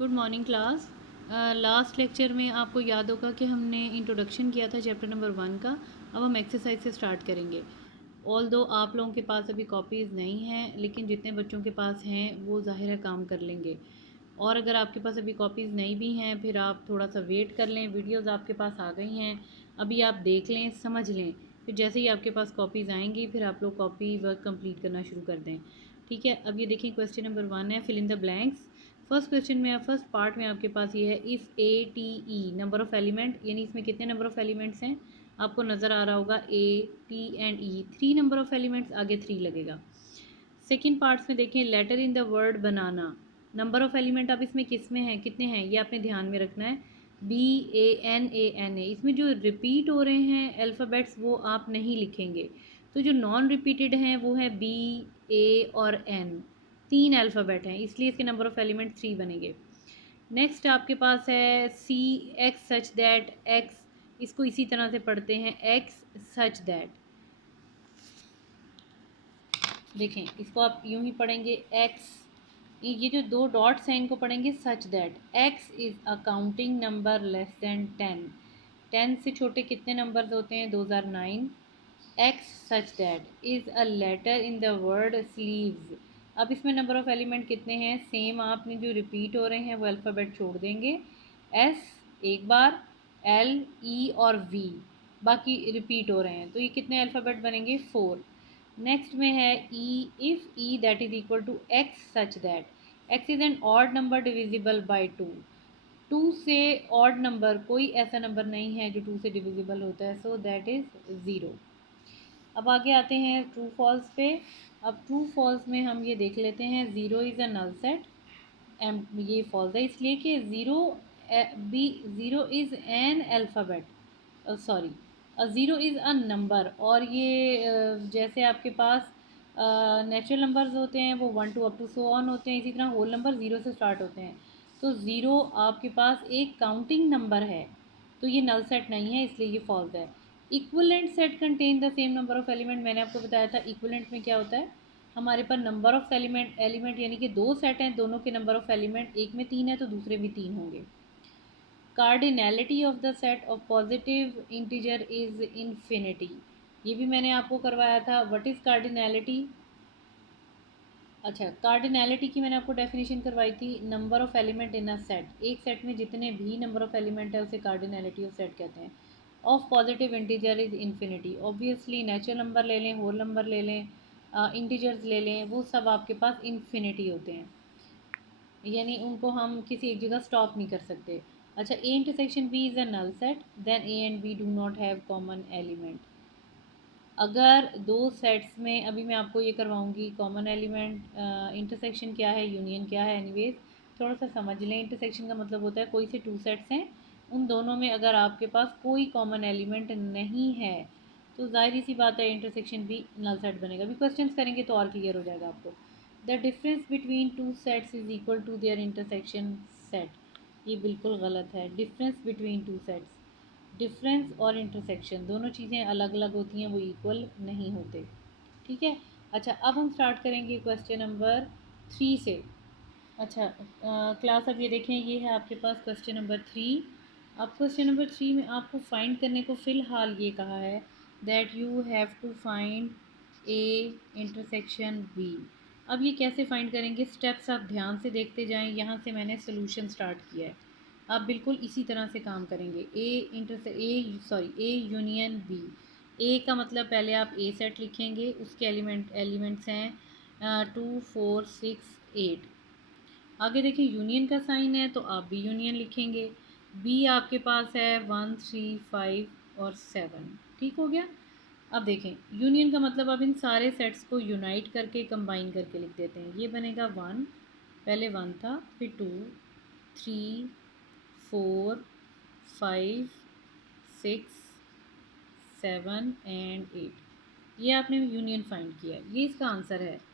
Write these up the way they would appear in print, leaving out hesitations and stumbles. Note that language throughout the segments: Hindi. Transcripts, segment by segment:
Good morning class. Last lecture में आपको याद होगा कि हमने इंट्रोडक्शन किया था चैप्टर नंबर 1 का। अब हम एक्सरसाइज से स्टार्ट करेंगे। ऑल दो आप लोगों के पास अभी कॉपीज़ नहीं हैं, लेकिन जितने बच्चों के पास हैं वो ज़ाहिर है काम कर लेंगे। और अगर आपके पास अभी कॉपीज़ नहीं भी हैं, फिर आप थोड़ा सा वेट कर लें। वीडियोज़ आपके पास आ गई हैं, अभी आप देख लें, समझ लें। फिर जैसे ही आपके पास कॉपीज़ आएंगी फिर आप लोग कॉपी वर्क कंप्लीट करना शुरू कर दें। ठीक है, अब ये देखें, क्वेश्चन नंबर 1 है, fill in the blanks. First question में, फर्स्ट पार्ट में आपके पास ये है, if A T E number of element, यानी इसमें कितने नंबर ऑफ़ एलिमेंट्स हैं आपको नज़र आ रहा होगा। A T and E, 3 number of elements, आगे 3 लगेगा। सेकेंड पार्ट्स में देखें, letter in the word banana, number of element आप इसमें किस में हैं, कितने हैं, ये आपने ध्यान में रखना है। BANANA, इसमें जो रिपीट हो रहे हैं अल्फ़ाबेट्स वो आप नहीं लिखेंगे। तो जो नॉन रिपीटेड हैं वो है BA और N, 3 अल्फ़ाबेट हैं, इसलिए इसके नंबर ऑफ़ एलिमेंट 3 बनेंगे। नेक्स्ट आपके पास है CX सच दैट, X, इसको इसी तरह से पढ़ते हैं X सच दैट। देखें, इसको आप यूं ही पढ़ेंगे X, ये जो 2 डॉट्स हैं इनको पढ़ेंगे सच that X is a counting number less than 10। 10 से छोटे कितने नंबर्स होते हैं, 2009। X such that is a letter in the word sleeves. अब इसमें नंबर ऑफ़ एलिमेंट कितने हैं, सेम आपने जो रिपीट हो रहे हैं वो अल्फ़ाबेट छोड़ देंगे। S एक बार, L, E और V बाकी रिपीट हो रहे हैं, तो ये कितने अल्फ़ाबेट बनेंगे, 4। नेक्स्ट में है E, if E that is equal to X such that X is an odd number divisible by 2। 2 से ऑड नंबर कोई ऐसा नंबर नहीं है जो 2 से डिविजिबल होता है, सो दैट इज़ 0। अब आगे आते हैं ट्रू फॉल्स पे। अब ट्रू फॉल्स में हम ये देख लेते हैं, zero is a null set, um ये फॉल्स है इसलिए कि zero is an alphabet, sorry, zero is a number. और ये जैसे आपके पास नेचुरल नंबर्स होते हैं वो 1 to up to so on होते हैं, इसी तरह होल नंबर ज़ीरो से स्टार्ट होते हैं। तो ज़ीरो आपके पास एक काउंटिंग नंबर है, तो ये नल सेट नहीं है, इसलिए ये फॉल्स है। Equivalent set contain the same number of element, मैंने आपको बताया था इक्विवेलेंट में क्या होता है, हमारे पास नंबर ऑफ़ एलिमेंट यानी कि 2 सेट हैं, दोनों के नंबर ऑफ़ एलिमेंट, एक में 3 है तो दूसरे में 3 होंगे। Cardinality of the set of positive integer is infinity, ये भी मैंने आपको करवाया था। व्हाट इज़ कार्डिनैलिटी, अच्छा, कार्डिनैलिटी की मैंने आपको डेफिनेशन करवाई थी, number of element in a set, एक सेट में जितने भी नंबर ऑफ़ एलिमेंट है उसे कार्डिनैलिटी ऑफ सेट कहते हैं। Of positive integer is infinity, obviously natural number ले लें, होल नंबर ले लें, इंटीजर्स ले लें, वो सब आपके पास इन्फिनिटी होते हैं, यानी उनको हम किसी एक जगह स्टॉप नहीं कर सकते। अच्छा, A intersection B is a null set, then A and B do not have common element. अगर दो सेट्स में, अभी मैं आपको ये करवाऊंगी कॉमन एलिमेंट, इंटरसेक्शन क्या है, यूनियन क्या है, एनीवेज थोड़ा सा समझ लें। इंटरसेक्शन का मतलब होता है कोई से 2 सेट्स हैं, उन दोनों में अगर आपके पास कोई कॉमन एलिमेंट नहीं है तो ज़ाहिर सी बात है इंटरसेक्शन भी नल सेट बनेगा। अभी क्वेश्चंस करेंगे तो और क्लियर हो जाएगा आपको। The difference between 2 sets is equal to their intersection set, ये बिल्कुल गलत है। डिफरेंस बिटवीन 2 सेट्स, डिफरेंस और इंटरसेक्शन दोनों चीज़ें अलग अलग होती हैं, वो इक्वल नहीं होते। ठीक है, अच्छा अब हम स्टार्ट करेंगे क्वेश्चन नंबर 3 से। अच्छा क्लास, अब ये देखें, ये है आपके पास क्वेश्चन नंबर 3। अब क्वेश्चन नंबर 3 में आपको फाइंड करने को फ़िलहाल ये कहा है that you have to find A intersection B. अब ये कैसे फाइंड करेंगे, स्टेप्स आप ध्यान से देखते जाएं, यहाँ से मैंने सोल्यूशन स्टार्ट किया है, आप बिल्कुल इसी तरह से काम करेंगे। ए यूनियन बी, ए का मतलब पहले आप ए सेट लिखेंगे, उसके एलिमेंट्स हैं 2 4 6 8। आगे देखिए, यूनियन का साइन है तो आप भी यूनियन लिखेंगे। बी आपके पास है 1 3 5 और 7, ठीक हो गया। अब देखें, यूनियन का मतलब आप इन सारे सेट्स को यूनाइट करके कंबाइन करके लिख देते हैं, ये बनेगा 1, पहले 1 था, फिर 2 3 4 5 6 7 एंड 8, ये आपने यूनियन फाइंड किया, ये इसका आंसर है।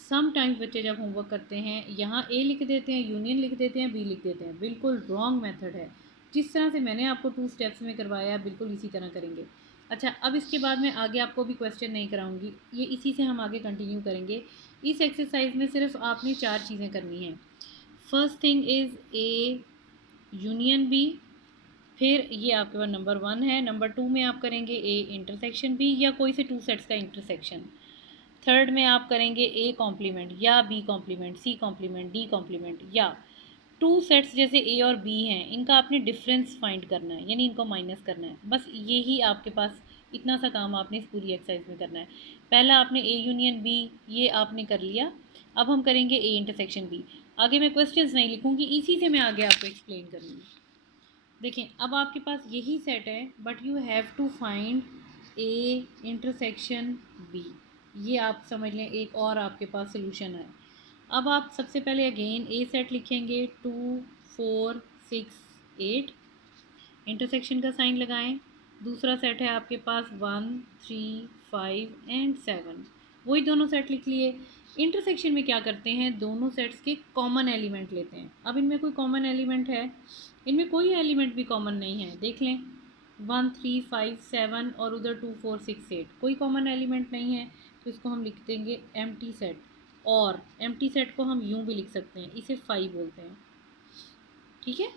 समटाइम्स बच्चे जब होमवर्क करते हैं यहाँ ए लिख देते हैं, यूनियन लिख देते हैं, बी लिख देते हैं, बिल्कुल रॉन्ग मेथड है। जिस तरह से मैंने आपको 2 स्टेप्स में करवाया है बिल्कुल इसी तरह करेंगे। अच्छा, अब इसके बाद मैं आगे आपको भी क्वेश्चन नहीं कराऊंगी, ये इसी से हम आगे कंटिन्यू करेंगे। इस एक्सरसाइज में सिर्फ आपने 4 चीज़ें करनी हैं। First thing is A union B, फिर ये आपके पास नंबर 1 है। नंबर 2 में आप करेंगे ए इंटरसेक्शन बी या कोई से टू सेट्स का इंटरसेक्शन। थर्ड में आप करेंगे ए कॉम्प्लीमेंट या B complement, C complement, D complement, या टू सेट्स जैसे ए और बी हैं इनका आपने डिफरेंस फाइंड करना है, यानी इनको माइनस करना है। बस यही आपके पास इतना सा काम आपने इस पूरी एक्सरसाइज में करना है। पहला आपने ए यूनियन बी ये आपने कर लिया, अब हम करेंगे ए इंटरसेक्शन बी। आगे मैं क्वेश्चंस नहीं लिखूंगी, इसी से मैं आगे आपको एक्सप्लेन करूँगी। देखें अब आपके पास यही सेट है but you have to find A intersection B. ये आप समझ लें एक और आपके पास सोल्यूशन है। अब आप सबसे पहले अगेन ए सेट लिखेंगे 2 4 6 8, इंटरसेक्शन का साइन लगाएं। दूसरा सेट है आपके पास 1 3 5 एंड 7, वही दोनों सेट लिख लिए। इंटरसेक्शन में क्या करते हैं, दोनों सेट्स के कॉमन एलिमेंट लेते हैं। अब इनमें कोई कॉमन एलिमेंट है, इनमें कोई एलिमेंट भी कॉमन नहीं है, देख लें 1 3 5 7 और उधर 2 4 6 8 कोई कॉमन एलिमेंट नहीं है, तो इसको हम लिख देंगे एम्प्टी सेट। और एम्प्टी सेट को हम यूँ भी लिख सकते हैं, इसे फाई बोलते हैं, ठीक है।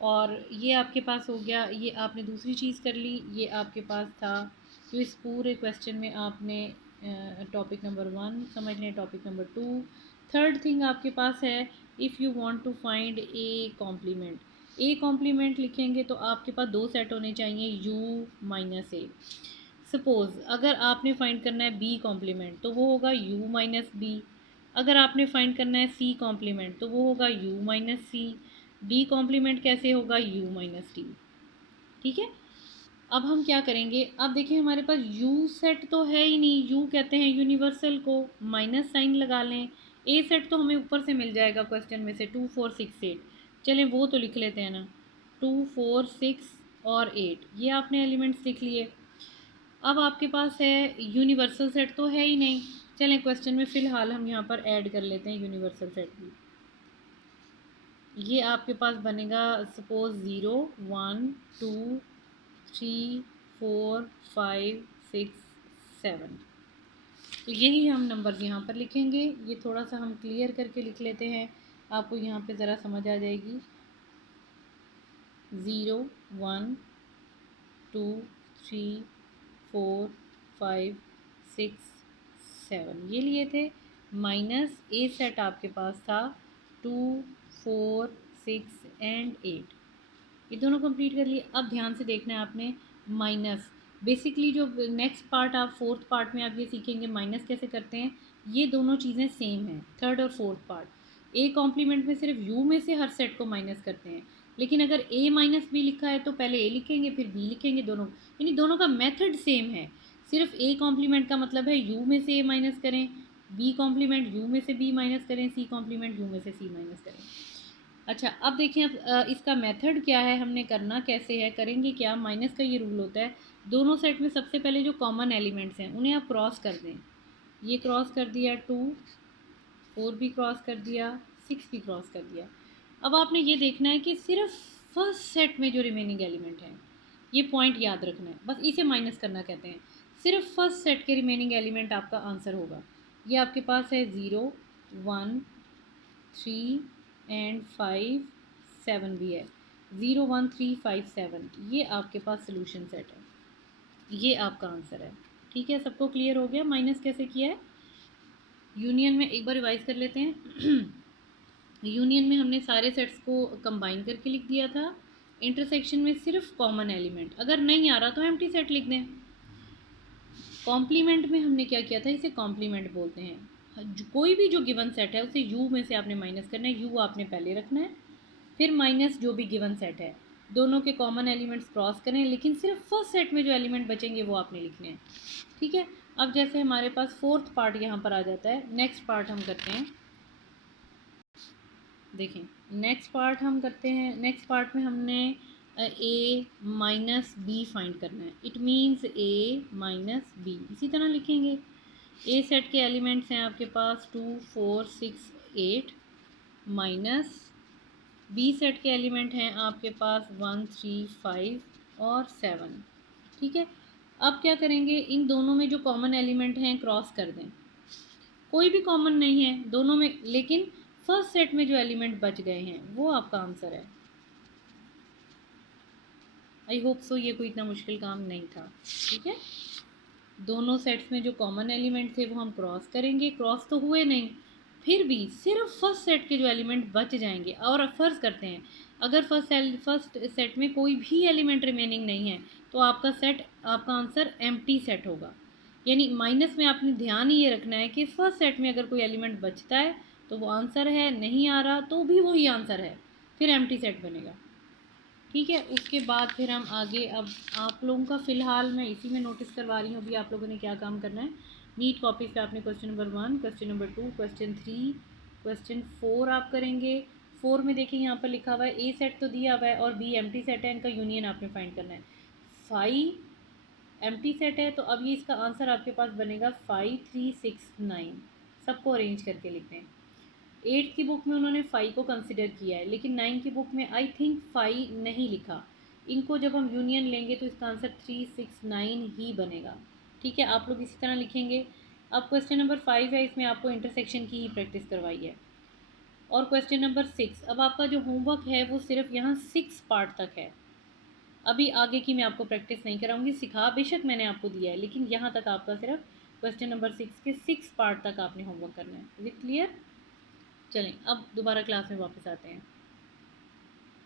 और ये आपके पास हो गया, ये आपने दूसरी चीज़ कर ली। ये आपके पास था जो इस पूरे क्वेश्चन में आपने टॉपिक नंबर 1 समझ लें, टॉपिक नंबर 2। थर्ड थिंग आपके पास है if you want to find A complement. A complement लिखेंगे तो आपके पास दो सेट होने चाहिए यू माइनस ए। सपोज़ अगर आपने फाइंड करना है बी कॉम्प्लीमेंट तो वो होगा यू माइनस बी। अगर आपने फाइंड करना है सी कॉम्प्लीमेंट तो वो होगा U minus C. D complement कैसे होगा, यू माइनस डी, ठीक है। अब हम क्या करेंगे, अब देखिए हमारे पास यू सेट तो है ही नहीं, यू कहते हैं यूनिवर्सल को, माइनस साइन लगा लें। ए सेट तो हमें ऊपर से मिल जाएगा क्वेश्चन में से 2 4 6 8, चलें वो तो लिख लेते हैं ना, 2 4 6 और 8 ये आपने एलिमेंट्स लिख लिए। अब आपके पास है यूनिवर्सल सेट तो है ही नहीं, चलें क्वेश्चन में फ़िलहाल हम यहाँ पर ऐड कर लेते हैं यूनिवर्सल सेट भी। ये आपके पास बनेगा सपोज 0 1 2 3 4 5 6 7। तो यही हम नंबर्स यहाँ पर लिखेंगे। ये थोड़ा सा हम क्लियर करके लिख लेते हैं, आपको यहाँ पे ज़रा समझ आ जाएगी। 0 1 2 3 4 5 6 7 ये लिए थे, माइनस ए सेट आपके पास था 2 4 6 एंड 8, ये दोनों कंप्लीट कर लिए। अब ध्यान से देखना है आपने, माइनस बेसिकली जो नेक्स्ट पार्ट आप फोर्थ पार्ट में आप ये सीखेंगे माइनस कैसे करते हैं। ये दोनों चीज़ें सेम हैं, थर्ड और फोर्थ पार्ट। ए कॉम्प्लीमेंट में सिर्फ यू में से हर सेट को माइनस करते हैं, लेकिन अगर ए माइनस बी लिखा है तो पहले ए लिखेंगे फिर बी लिखेंगे, दोनों यानी दोनों का मेथड सेम है। सिर्फ ए कॉम्प्लीमेंट का मतलब है यू में से ए माइनस करें, बी कॉम्प्लीमेंट यू में से बी माइनस करें, सी कॉम्प्लीमेंट यू में से सी माइनस करें। अच्छा अब देखिए, अब इसका मेथड क्या है, हमने करना कैसे है, करेंगे क्या, माइनस का ये रूल होता है दोनों सेट में सबसे पहले जो कॉमन एलिमेंट्स हैं उन्हें आप क्रॉस कर दें। ये क्रॉस कर दिया 2, 4 भी क्रॉस कर दिया, 6 भी क्रॉस कर दिया। अब आपने ये देखना है कि सिर्फ फर्स्ट सेट में जो रिमेनिंग एलिमेंट हैं, ये पॉइंट याद रखना है, बस इसे माइनस करना कहते हैं। सिर्फ फर्स्ट सेट के रिमेनिंग एलिमेंट आपका आंसर होगा। ये आपके पास है 0 1 3 एंड 5 7 भी है, 0 1 3 5 7 ये आपके पास सोल्यूशन सेट है, ये आपका आंसर है। ठीक है, सबको क्लियर हो गया माइनस कैसे किया है। यूनियन में एक बार रिवाइज कर लेते हैं। यूनियन में हमने सारे सेट्स को कंबाइन करके लिख दिया था, इंटरसेक्शन में सिर्फ कॉमन एलिमेंट, अगर नहीं आ रहा तो एम्प्टी सेट लिख दें। कॉम्प्लीमेंट में हमने क्या किया था, इसे कॉम्प्लीमेंट बोलते हैं। कोई भी जो गिवन सेट है उसे यू में से आपने माइनस करना है, यू आपने पहले रखना है, फिर माइनस जो भी गिवन सेट है, दोनों के कॉमन एलिमेंट्स क्रॉस करें, लेकिन सिर्फ फर्स्ट सेट में जो एलिमेंट बचेंगे वो आपने लिखने हैं। ठीक है, अब जैसे हमारे पास फोर्थ पार्ट यहाँ पर आ जाता है, नेक्स्ट पार्ट हम करते हैं। देखें नेक्स्ट पार्ट हम करते हैं, नेक्स्ट पार्ट में हमने ए माइनस बी फाइंड करना है। It means A minus B, इसी तरह लिखेंगे। ए सेट के एलिमेंट्स हैं आपके पास 2 4 6 8, माइनस बी सेट के एलिमेंट हैं आपके पास 1 3 5 और 7। ठीक है, अब क्या करेंगे, इन दोनों में जो कॉमन एलिमेंट हैं क्रॉस कर दें। कोई भी कॉमन नहीं है दोनों में, लेकिन फर्स्ट सेट में जो एलिमेंट बच गए हैं वो आपका आंसर है। आई होप सो ये कोई इतना मुश्किल काम नहीं था। ठीक है, दोनों सेट्स में जो कॉमन एलिमेंट थे वो हम क्रॉस करेंगे, क्रॉस तो हुए नहीं, फिर भी सिर्फ फर्स्ट सेट के जो एलिमेंट बच जाएंगे। और फर्ज करते हैं अगर फर्स्ट सेट में कोई भी एलिमेंट रिमेनिंग नहीं है तो आपका आंसर एम्प्टी सेट होगा। यानी माइनस में आपने ध्यान ये रखना है कि फर्स्ट सेट में अगर कोई एलिमेंट बचता है तो वो आंसर है, नहीं आ रहा तो भी वही आंसर है, फिर एम्प्टी सेट बनेगा। ठीक है, उसके बाद फिर हम आगे, अब आप लोगों का फ़िलहाल मैं इसी में नोटिस करवा रही हूँ अभी आप लोगों ने क्या काम करना है। नीट कॉपी पे आपने question number 1, question number 2, question 3, question 4 आप करेंगे। 4 में देखिए यहाँ पर लिखा हुआ है ए सेट तो दिया हुआ है और बी एम्प्टी सेट है, इनका यूनियन आपने फाइंड करना है। 5 एम्प्टी सेट है तो अब ये इसका आंसर आपके पास बनेगा 5 3 6 9। सबको अरेंज करके लिखते हैं। 8 की बुक में उन्होंने 5 को कंसिडर किया है, लेकिन 9 की बुक में आई थिंक 5 नहीं लिखा। इनको जब हम यूनियन लेंगे तो इसका आंसर 3 6 9 ही बनेगा। ठीक है, आप लोग इसी तरह लिखेंगे। अब क्वेश्चन नंबर 5 है, इसमें आपको इंटरसेक्शन की ही प्रैक्टिस करवाई है। और क्वेश्चन नंबर 6, अब आपका जो होमवर्क है वो सिर्फ यहाँ 6 पार्ट तक है। अभी आगे की मैं आपको प्रैक्टिस नहीं कराऊंगी, सिखा बेशक मैंने आपको दिया है, लेकिन यहाँ तक आपका सिर्फ क्वेश्चन नंबर 6 के 6 पार्ट तक आपने होमवर्क करना है। With clear? चलें अब दोबारा क्लास में वापस आते हैं।